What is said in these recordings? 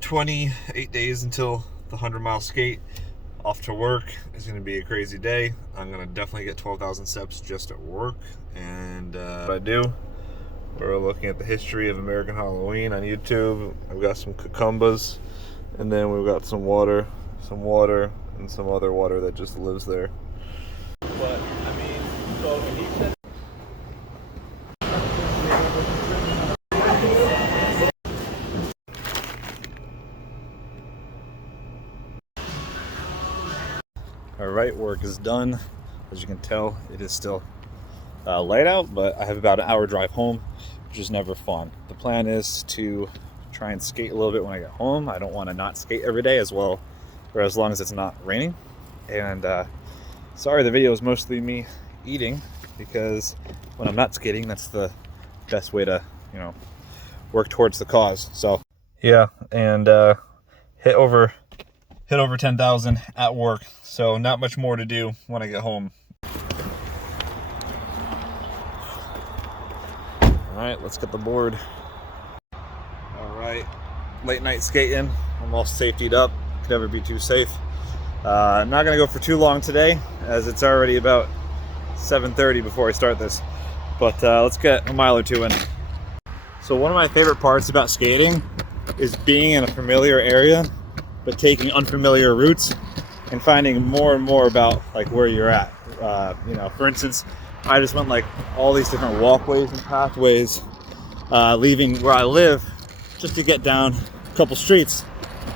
28 days until the 100-mile skate. Off to work. It's going to be a crazy day. I'm going to definitely get 12,000 steps just at work. And what I do, we're looking at the history of American Halloween on YouTube. I've got some cucumbers, and then we've got some water, and some other water that just lives there. But, I mean, so he said... Alright, work is done. As you can tell, it is still light out, but I have about an hour drive home, which is never fun. The plan is to try and skate a little bit when I get home. I don't want to not skate every day as well, or as long as it's not raining. And sorry, the video is mostly me eating, because when I'm not skating, that's the best way to, work towards the cause. So yeah, and hit over 10,000 at work, so not much more to do when I get home. All right, let's get the board. All right, late night skating. I'm all safetied up. Could never be too safe. I'm not gonna go for too long today, as it's already about 7:30 before I start this. But let's get a mile or two in. So one of my favorite parts about skating is being in a familiar area, but taking unfamiliar routes and finding more and more about like where you're at. For instance, I just went like all these different walkways and pathways, leaving where I live just to get down a couple streets,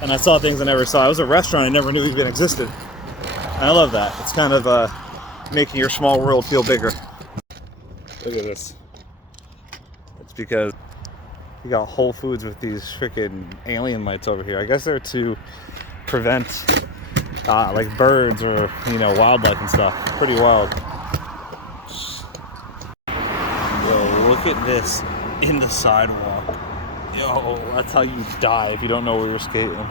and I saw things I never saw. It was a restaurant I never knew even existed. And I love that. It's kind of making your small world feel bigger. Look at this. It's because you got Whole Foods with these freaking alien lights over here. I guess they're to prevent like birds or wildlife and stuff. Pretty wild. Yo, look at this in the sidewalk. Yo, that's how you die if you don't know where you're skating.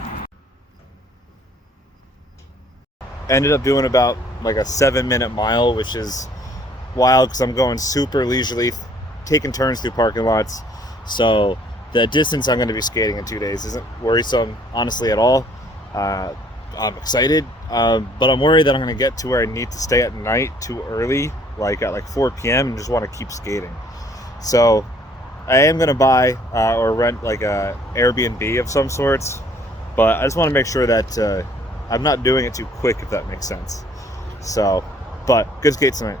Ended up doing about like a 7-minute mile, which is wild because I'm going super leisurely, taking turns through parking lots. So the distance I'm going to be skating in 2 days isn't worrisome, honestly, at all. I'm excited, but I'm worried that I'm going to get to where I need to stay at night too early, like at like 4 p.m. and just want to keep skating. So I am going to buy or rent like a Airbnb of some sorts, but I just want to make sure that I'm not doing it too quick, if that makes sense. So, but good skate tonight.